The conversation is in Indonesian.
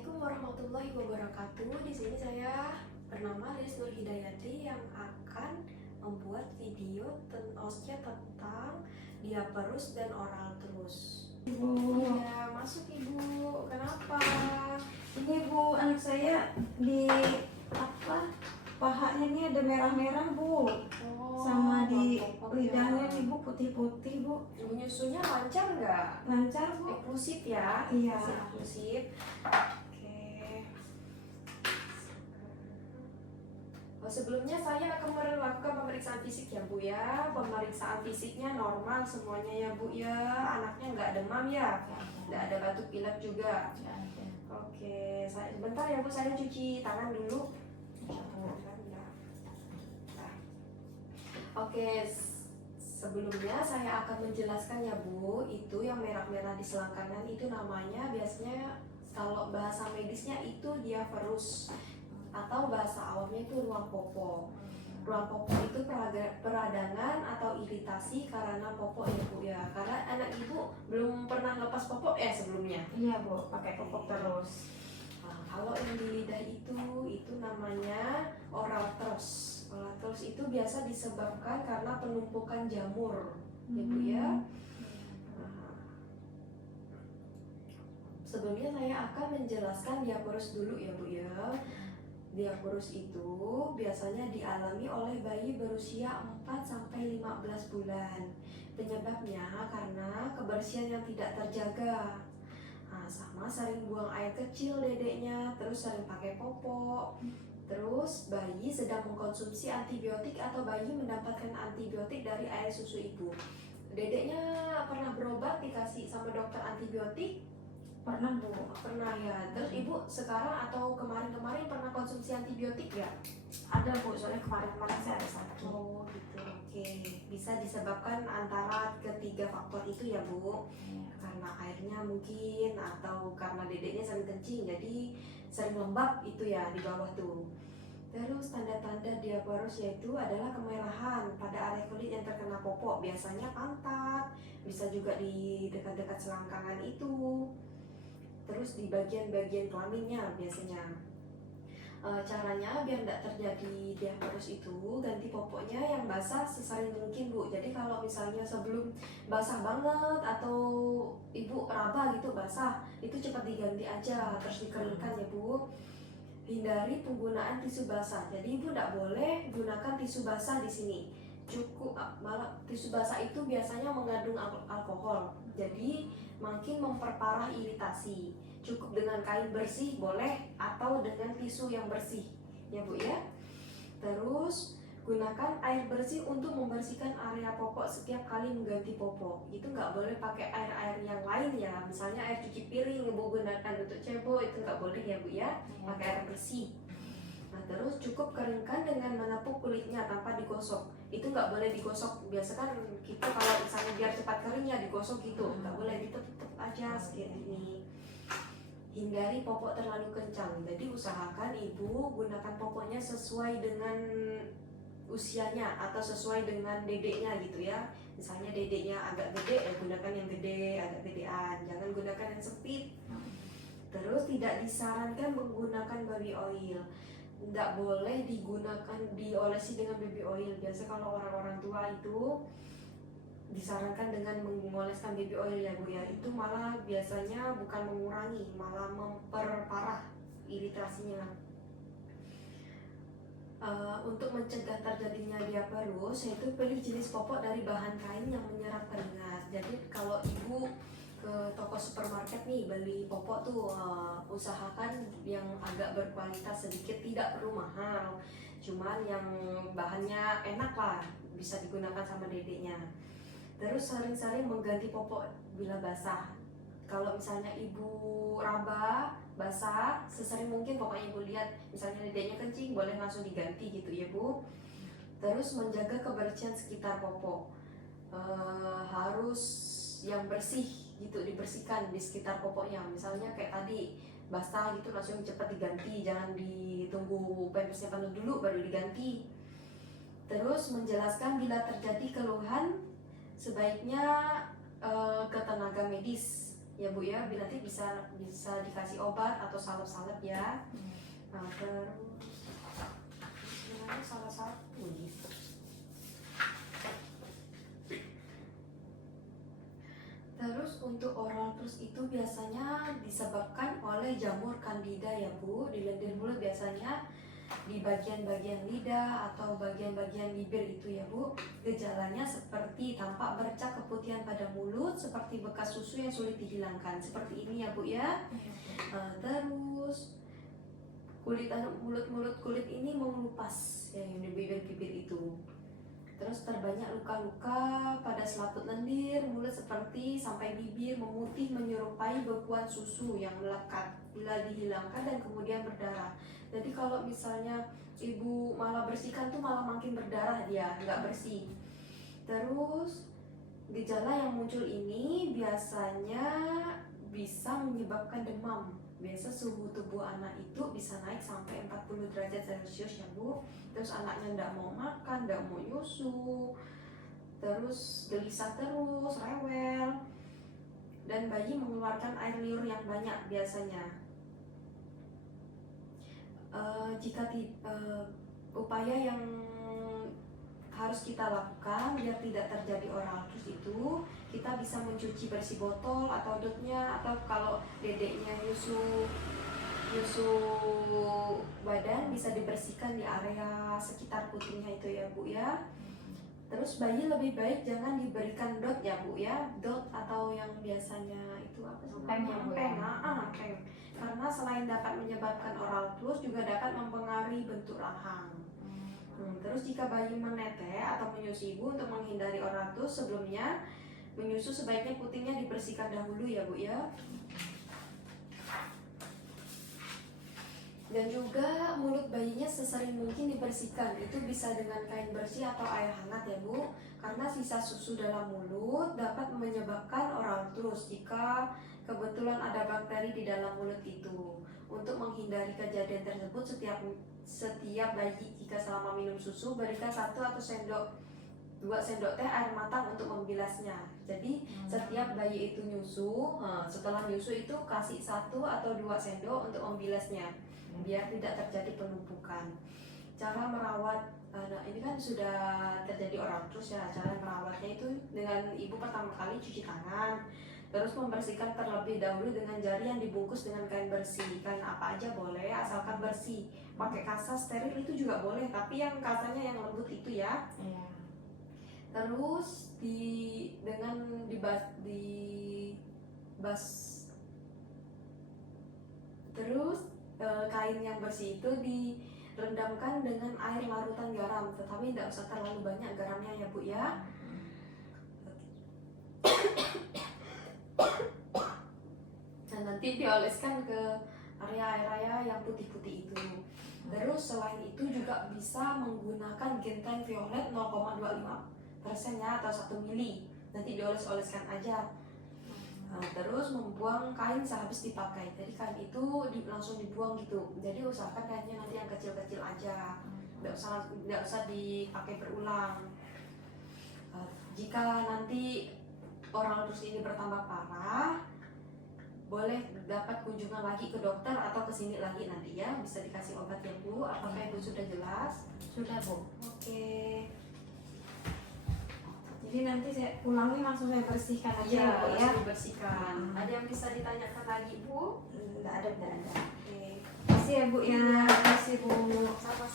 Assalamualaikum warahmatullahi wabarakatuh. Di sini saya bernama Lilis Nur Hidayati yang akan membuat video tentang diaperus dan oral terus. Ibu, Ya, masuk Ibu. Kenapa? ini Bu, anak saya di apa? Pahanya ini ada merah-merah Bu, sama di lidahnya nih Bu putih-putih Bu. Menyusunya lancar nggak? Lancar Bu? Eksklusif ya? Iya. Masih eksklusif. Sebelumnya saya akan melakukan pemeriksaan fisik ya Bu ya. Pemeriksaan fisiknya normal semuanya ya Bu ya. Anaknya nggak demam ya, nggak ada batuk pilek juga. Oke, saya sebentar ya Bu, saya cuci tangan dulu. Oke, sebelumnya saya akan menjelaskan ya Bu, itu yang merah-merah di selangkangan itu namanya biasanya kalau bahasa medisnya itu diaperus atau bahasa awamnya itu ruang popo. Ruang popo itu peradangan atau iritasi karena popok ya Bu ya. Karena anak Ibu belum pernah lepas popok ya sebelumnya. Iya Bu, pakai popok terus. Nah, kalau yang di lidah itu namanya oral thrush. Oral thrush itu biasa disebabkan karena penumpukan jamur, ya Bu ya. Nah, sebelumnya saya akan menjelaskan diaperus dulu ya Bu ya. Diaperus itu biasanya dialami oleh bayi berusia 4-15 bulan. Penyebabnya karena kebersihan yang tidak terjaga. Nah, sama sering buang air kecil dedeknya, terus sering pakai popok. Terus bayi sedang mengkonsumsi antibiotik atau bayi mendapatkan antibiotik dari air susu ibu. Dedeknya pernah berobat dikasih sama dokter antibiotik? Pernah Bu? Pernah ya. Terus ibu sekarang atau kemarin-kemarin pernah konsumsi antibiotik ya? Ada Bu, soalnya kemarin-kemarin saya ada sakit. Oh gitu, oke. Bisa disebabkan antara ketiga faktor itu ya Bu. Karena airnya mungkin atau karena dedeknya sering kencing jadi sering lembab itu ya di bawah tuh. Terus tanda-tanda diaperus yaitu adalah kemerahan pada area kulit yang terkena popok, biasanya pantat, bisa juga di dekat-dekat selangkangan itu. Terus di bagian-bagian kelaminnya biasanya. Caranya biar tidak terjadi diaperus itu, ganti popoknya yang basah sesering mungkin Bu. Jadi kalau misalnya sebelum basah banget atau ibu raba gitu basah, itu cepat diganti aja, terus dikeringkan ya Bu. Hindari penggunaan tisu basah. Jadi ibu tidak boleh gunakan tisu basah di sini. Cukup malah tisu basah itu biasanya mengandung alkohol. Jadi makin memperparah iritasi. Cukup dengan kain bersih boleh atau dengan tisu yang bersih ya Bu ya. Terus gunakan air bersih untuk membersihkan area popok setiap kali mengganti popok. Itu nggak boleh pakai air-air yang lain ya. Misalnya air cuci piring ibu gunakan untuk cebok itu nggak boleh ya Bu ya. Pakai air bersih. Nah terus cukup keringkan dengan menepuk kulitnya tanpa digosok. Itu nggak boleh digosok. Biasa kan kita kalau misalnya biar cepat kering ya digosok gitu. Nggak boleh, ditutup aja segini. Hindari popok terlalu kencang. Jadi usahakan ibu gunakan popoknya sesuai dengan usianya atau sesuai dengan dedeknya gitu ya. Misalnya dedeknya agak gede ya gunakan yang gede, agak gedean. Jangan gunakan yang sempit. Terus tidak disarankan menggunakan baby oil. Tidak boleh digunakan diolesi dengan baby oil. Biasa kalau orang-orang tua itu disarankan dengan mengoleskan baby oil ya Bu ya. Itu malah biasanya bukan mengurangi, malah memperparah iritasinya. Untuk mencegah terjadinya diaperus, yaitu pilih jenis popok dari bahan kain yang menyerap keringat. Jadi kalau ibu ke toko supermarket nih beli popok tuh usahakan yang agak berkualitas sedikit, tidak perlu mahal, cuman yang bahannya enak lah, bisa digunakan sama dedeknya. Terus sering-sering mengganti popok bila basah. Kalau misalnya ibu raba basah, sesering mungkin pokoknya ibu lihat misalnya dedeknya kencing, boleh langsung diganti gitu ya Bu. Terus menjaga kebersihan sekitar popok, harus yang bersih gitu, dibersihkan di sekitar popoknya. Misalnya kayak tadi basah gitu langsung cepat diganti, jangan ditunggu pampersnya penuh dulu baru diganti. Terus menjelaskan bila terjadi keluhan sebaiknya ke tenaga medis ya Bu ya, nanti bisa dikasih obat atau salep-salep ya. Nah terus sebenarnya salah satu nih. Terus untuk oral terus itu biasanya disebabkan oleh jamur candida ya Bu, di lendir mulut biasanya di bagian-bagian lidah atau bagian-bagian bibir itu ya Bu. Gejalanya seperti tampak bercak keputihan pada mulut seperti bekas susu yang sulit dihilangkan, seperti ini ya Bu ya. Terus mulut kulit ini mengelupas ya, yang di bibir-bibir itu. Terus terbanyak luka-luka pada selaput lendir, mulut seperti sampai bibir memutih menyerupai bekuan susu yang melekat bila dihilangkan dan kemudian berdarah. Jadi kalau misalnya ibu malah bersihkan tuh malah makin berdarah dia, nggak bersih. Terus gejala yang muncul ini biasanya bisa menyebabkan demam. Biasa suhu tubuh anak itu bisa naik sampai 40 derajat Celcius ya Bu. Terus anaknya nggak mau makan, nggak mau nyusu, terus gelisah terus, rewel, dan bayi mengeluarkan air liur yang banyak biasanya. Upaya yang harus kita lakukan biar tidak terjadi oral terus itu, kita bisa mencuci bersih botol atau dotnya, atau kalau dedeknya nyusu badan bisa dibersihkan di area sekitar putingnya itu ya Bu ya. Terus bayi lebih baik jangan diberikan dot ya Bu ya, dot atau yang biasanya itu apa sih? Peng ya Bu ya? Peng. Karena selain dapat menyebabkan oral flush juga dapat mempengaruhi bentuk rahang. Terus jika bayi menetes atau menyusui ibu, untuk menghindari oral flush sebelumnya menyusu sebaiknya putingnya dibersihkan dahulu ya Bu ya. Dan juga mulut bayinya sesering mungkin dibersihkan. Itu bisa dengan kain bersih atau air hangat ya Bu. Karena sisa susu dalam mulut dapat menyebabkan oral flush jika kebetulan ada bakteri di dalam mulut itu. Untuk menghindari kejadian tersebut, setiap bayi jika selama minum susu berikan 1 atau 2 sendok teh air matang untuk membilasnya. Jadi setiap bayi itu nyusu, setelah nyusu itu kasih 1 atau 2 sendok untuk membilasnya, biar tidak terjadi penumpukan. Cara merawat, nah ini kan sudah terjadi oral flush ya. Cara merawatnya itu dengan ibu pertama kali cuci tangan, terus membersihkan terlebih dahulu dengan jari yang dibungkus dengan kain bersih. Kain apa aja boleh asalkan bersih. Pakai kasa steril itu juga boleh, tapi yang kasanya yang lembut itu ya. Terus kain yang bersih itu direndamkan dengan air larutan garam, tetapi tidak usah terlalu banyak garamnya ya Bu ya. Dan nanti dioleskan ke area-area yang putih-putih itu. Terus selain itu juga bisa menggunakan genteng violet 0,25% ya, atau 1 mili. Nanti dioles-oleskan aja. Terus membuang kain sehabis dipakai. Jadi kain itu langsung dibuang gitu. Jadi usahakan kainnya nanti yang kecil-kecil aja. Nggak usah dipakai berulang. Jika nanti oral flush ini bertambah parah, boleh dapat kunjungan lagi ke dokter atau ke sini lagi nanti ya, bisa dikasih obat ya Bu. Apakah Ibu sudah jelas? Sudah Bu. Oke. Jadi nanti saya pulangnya langsung saya bersihkan aja Iya, Bu ya. langsung dibersihkan. Ada yang bisa ditanyakan lagi Bu? Enggak ada. Oke. Terima kasih ya Bu ya. Terima kasih Bu. Sama